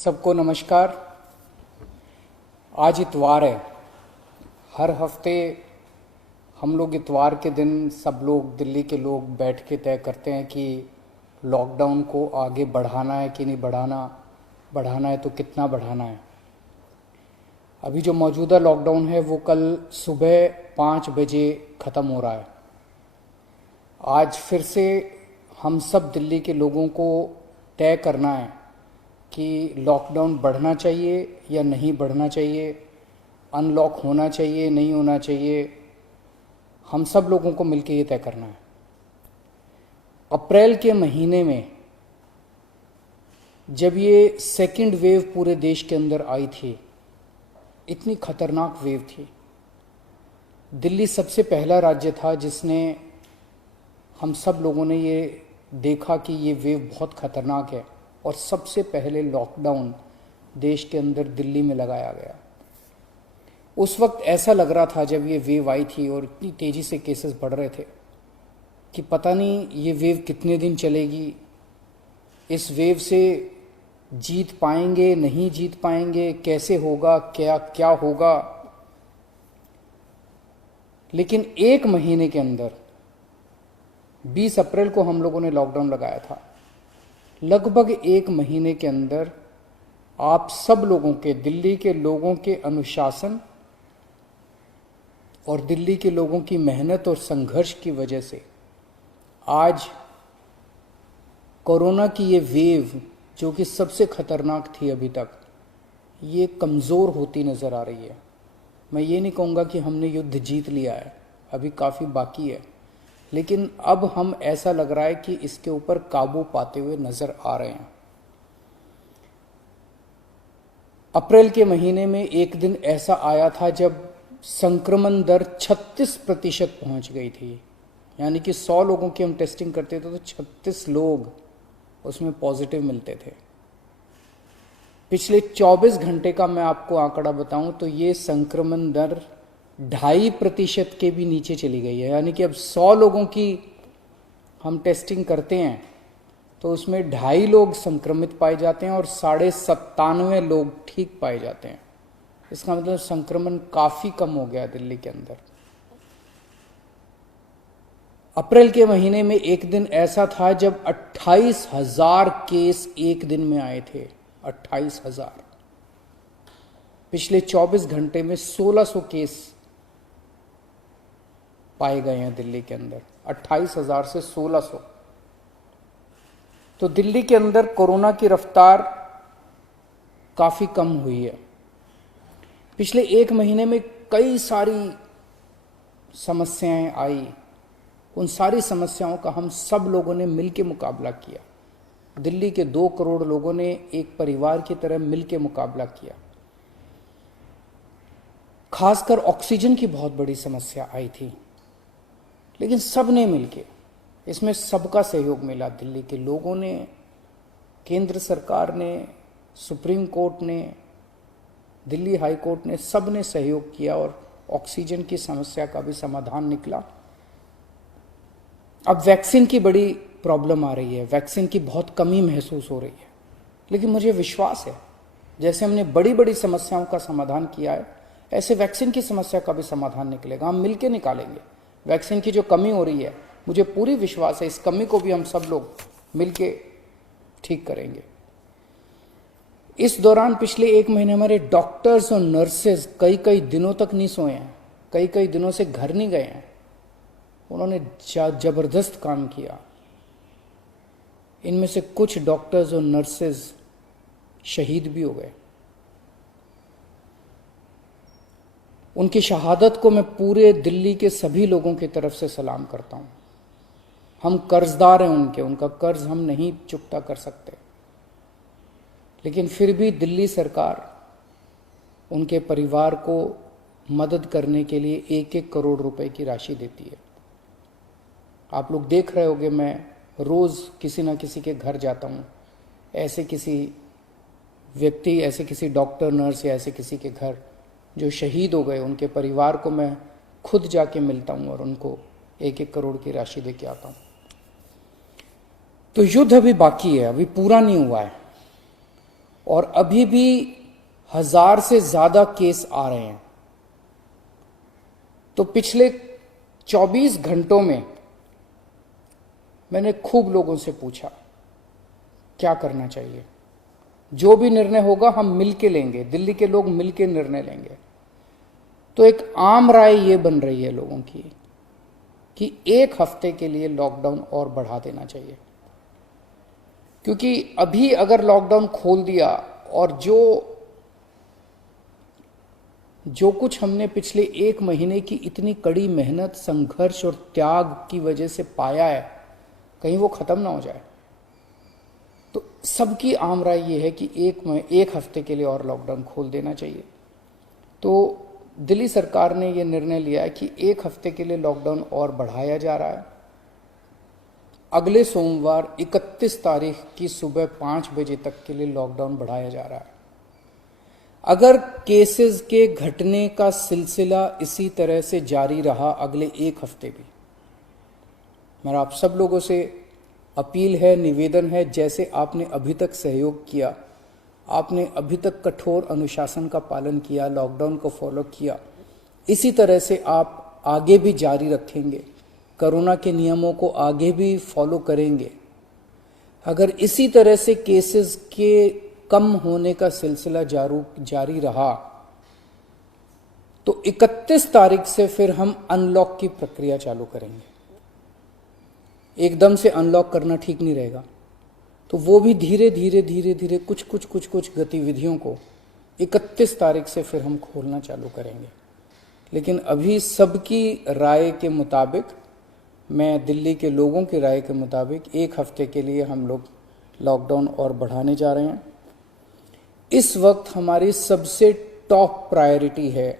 सबको नमस्कार। आज इतवार है। हर हफ्ते हम लोग इतवार के दिन सब लोग दिल्ली के लोग बैठ के तय करते हैं कि लॉकडाउन को आगे बढ़ाना है कि नहीं बढ़ाना, बढ़ाना है तो कितना बढ़ाना है। अभी जो मौजूदा लॉकडाउन है वो कल सुबह 5 बजे ख़त्म हो रहा है। आज फिर से हम सब दिल्ली के लोगों को तय करना है कि लॉकडाउन बढ़ना चाहिए या नहीं बढ़ना चाहिए, अनलॉक होना चाहिए नहीं होना चाहिए। हम सब लोगों को मिलकर ये तय करना है। अप्रैल के महीने में जब ये सेकंड वेव पूरे देश के अंदर आई थी, इतनी खतरनाक वेव थी। दिल्ली सबसे पहला राज्य था जिसने, हम सब लोगों ने ये देखा कि ये वेव बहुत खतरनाक है और सबसे पहले लॉकडाउन देश के अंदर दिल्ली में लगाया गया। उस वक्त ऐसा लग रहा था जब ये वेव आई थी और इतनी तेज़ी से केसेस बढ़ रहे थे कि पता नहीं ये वेव कितने दिन चलेगी, इस वेव से जीत पाएंगे नहीं जीत पाएंगे, कैसे होगा, क्या क्या होगा। लेकिन एक महीने के अंदर 20 अप्रैल को हम लोगों ने लॉकडाउन लगाया था। लगभग एक महीने के अंदर आप सब लोगों के, दिल्ली के लोगों के अनुशासन और दिल्ली के लोगों की मेहनत और संघर्ष की वजह से आज कोरोना की ये वेव जो कि सबसे खतरनाक थी अभी तक, ये कमज़ोर होती नज़र आ रही है। मैं ये नहीं कहूँगा कि हमने युद्ध जीत लिया है, अभी काफ़ी बाकी है, लेकिन अब हम, ऐसा लग रहा है कि इसके ऊपर काबू पाते हुए नजर आ रहे हैं। अप्रैल के महीने में एक दिन ऐसा आया था जब संक्रमण दर 36% पहुंच गई थी। यानी कि 100 लोगों की हम टेस्टिंग करते थे तो 36 लोग उसमें पॉजिटिव मिलते थे। पिछले 24 घंटे का मैं आपको आंकड़ा बताऊं तो ये संक्रमण दर 2.5% के भी नीचे चली गई है। यानी कि अब 100 लोगों की हम टेस्टिंग करते हैं तो उसमें 2.5 लोग संक्रमित पाए जाते हैं और 97.5 लोग ठीक पाए जाते हैं। इसका मतलब संक्रमण काफी कम हो गया दिल्ली के अंदर। अप्रैल के महीने में एक दिन ऐसा था जब 28,000 केस एक दिन में आए थे। 28,000। पिछले 24 घंटे में 1600 केस पाए गए हैं दिल्ली के अंदर। 28,000 से 1600। तो दिल्ली के अंदर कोरोना की रफ्तार काफी कम हुई है। पिछले एक महीने में कई सारी समस्याएं आई। उन सारी समस्याओं का हम सब लोगों ने मिलकर मुकाबला किया। दिल्ली के 2 करोड़ लोगों ने एक परिवार की तरह मिलकर मुकाबला किया। खासकर ऑक्सीजन की बहुत बड़ी समस्या आई थी, लेकिन सब ने मिलके, इसमें सबका सहयोग मिला। दिल्ली के लोगों ने, केंद्र सरकार ने, सुप्रीम कोर्ट ने, दिल्ली हाई कोर्ट ने, सब ने सहयोग किया और ऑक्सीजन की समस्या का भी समाधान निकला। अब वैक्सीन की बड़ी प्रॉब्लम आ रही है, वैक्सीन की बहुत कमी महसूस हो रही है, लेकिन मुझे विश्वास है जैसे हमने बड़ी बड़ी समस्याओं का समाधान किया है, ऐसे वैक्सीन की समस्या का भी समाधान निकलेगा। हम मिलकर निकालेंगे। वैक्सीन की जो कमी हो रही है, मुझे पूरी विश्वास है इस कमी को भी हम सब लोग मिलके ठीक करेंगे। इस दौरान पिछले एक महीने हमारे डॉक्टर्स और नर्सेज कई कई दिनों तक नहीं सोए हैं, कई कई दिनों से घर नहीं गए हैं। उन्होंने जबरदस्त काम किया। इनमें से कुछ डॉक्टर्स और नर्सेज शहीद भी हो गए। उनकी शहादत को मैं पूरे दिल्ली के सभी लोगों की तरफ से सलाम करता हूं। हम कर्जदार हैं उनके, उनका कर्ज हम नहीं चुकता कर सकते, लेकिन फिर भी दिल्ली सरकार उनके परिवार को मदद करने के लिए 1-1 करोड़ रुपए की राशि देती है। आप लोग देख रहे होंगे, मैं रोज किसी ना किसी के घर जाता हूं, ऐसे किसी व्यक्ति, ऐसे किसी डॉक्टर, नर्स या ऐसे किसी के घर जो शहीद हो गए, उनके परिवार को मैं खुद जाके मिलता हूं और उनको 1-1 करोड़ की राशि देके आता हूं। तो युद्ध अभी बाकी है, अभी पूरा नहीं हुआ है। और अभी भी 1000 से ज्यादा केस आ रहे हैं। तो पिछले 24 घंटों में मैंने खूब लोगों से पूछा क्या करना चाहिए। जो भी निर्णय होगा हम मिलके लेंगे, दिल्ली के लोग मिलके निर्णय लेंगे। तो एक आम राय ये बन रही है लोगों की कि 1 हफ्ते के लिए लॉकडाउन और बढ़ा देना चाहिए, क्योंकि अभी अगर लॉकडाउन खोल दिया और जो कुछ हमने पिछले 1 महीने की इतनी कड़ी मेहनत, संघर्ष और त्याग की वजह से पाया है, कहीं वो खत्म ना हो जाए। तो सबकी आम राय ये है कि 1 हफ्ते के लिए और लॉकडाउन खोल देना चाहिए। तो दिल्ली सरकार ने ये निर्णय लिया है कि 1 हफ्ते के लिए लॉकडाउन और बढ़ाया जा रहा है। अगले सोमवार 31 तारीख की सुबह 5 बजे तक के लिए लॉकडाउन बढ़ाया जा रहा है। अगर केसेस के घटने का सिलसिला इसी तरह से जारी रहा अगले 1 हफ्ते भी, मेरा आप सब लोगों से अपील है, निवेदन है, जैसे आपने अभी तक सहयोग किया, आपने अभी तक कठोर अनुशासन का पालन किया, लॉकडाउन को फॉलो किया, इसी तरह से आप आगे भी जारी रखेंगे, कोरोना के नियमों को आगे भी फॉलो करेंगे। अगर इसी तरह से केसेस के कम होने का सिलसिला जारी रहा तो 31 तारीख से फिर हम अनलॉक की प्रक्रिया चालू करेंगे। एकदम से अनलॉक करना ठीक नहीं रहेगा, तो वो भी धीरे धीरे कुछ गतिविधियों को 31 तारीख से फिर हम खोलना चालू करेंगे। लेकिन अभी सबकी राय के मुताबिक, मैं दिल्ली के लोगों की राय के मुताबिक 1 हफ्ते के लिए हम लोग लॉकडाउन और बढ़ाने जा रहे हैं। इस वक्त हमारी सबसे टॉप प्रायोरिटी है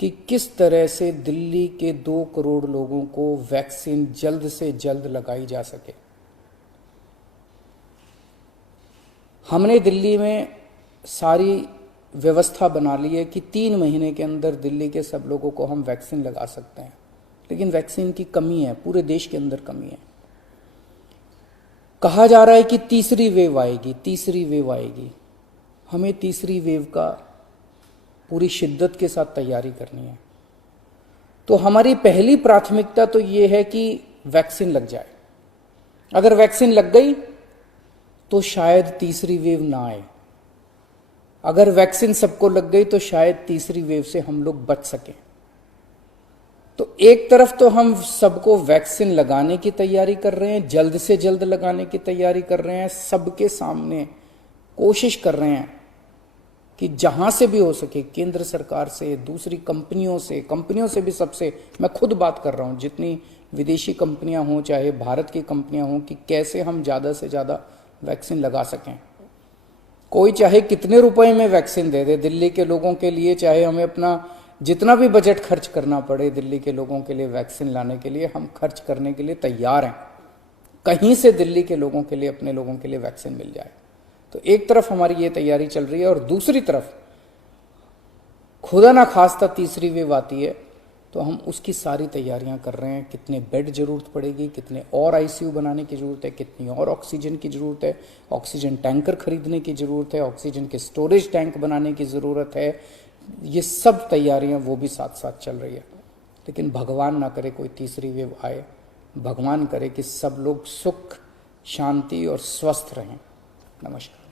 कि किस तरह से दिल्ली के 2 करोड़ लोगों को वैक्सीन जल्द से जल्द लगाई जा सके। हमने दिल्ली में सारी व्यवस्था बना ली है कि 3 महीने के अंदर दिल्ली के सब लोगों को हम वैक्सीन लगा सकते हैं, लेकिन वैक्सीन की कमी है, पूरे देश के अंदर कमी है। कहा जा रहा है कि तीसरी वेव आएगी। हमें तीसरी वेव का पूरी शिद्दत के साथ तैयारी करनी है। तो हमारी पहली प्राथमिकता तो ये है कि वैक्सीन लग जाए। अगर वैक्सीन लग गई तो शायद तीसरी वेव ना आए। अगर वैक्सीन सबको लग गई तो शायद तीसरी वेव से हम लोग बच सकें। तो एक तरफ तो हम सबको वैक्सीन लगाने की तैयारी कर रहे हैं, जल्द से जल्द लगाने की तैयारी कर रहे हैं, सबके सामने कोशिश कर रहे हैं कि जहां से भी हो सके, केंद्र सरकार से, दूसरी कंपनियों से भी, सबसे मैं खुद बात कर रहा हूं, जितनी विदेशी कंपनियां हों चाहे भारत की कंपनियां हों, कि कैसे हम ज्यादा से ज्यादा वैक्सीन लगा सकें। कोई चाहे कितने रुपए में वैक्सीन दे दे दिल्ली के लोगों के लिए, चाहे हमें अपना जितना भी बजट खर्च करना पड़े दिल्ली के लोगों के लिए वैक्सीन लाने के लिए, हम खर्च करने के लिए तैयार हैं। कहीं से दिल्ली के लोगों के लिए, अपने लोगों के लिए वैक्सीन मिल जाए। तो एक तरफ हमारी ये तैयारी चल रही है और दूसरी तरफ खुदा ना खास्ता तीसरी वेव आती है तो हम उसकी सारी तैयारियां कर रहे हैं। कितने बेड जरूरत पड़ेगी, कितने और आईसीयू बनाने की जरूरत है, कितनी और ऑक्सीजन की जरूरत है, ऑक्सीजन टैंकर खरीदने की जरूरत है, ऑक्सीजन के स्टोरेज टैंक बनाने की जरूरत है। ये सब तैयारियां वो भी साथ साथ चल रही है। लेकिन भगवान ना करे कोई तीसरी वेव आए, भगवान करे कि सब लोग सुख, शांति और स्वस्थ रहें। नमस्कार।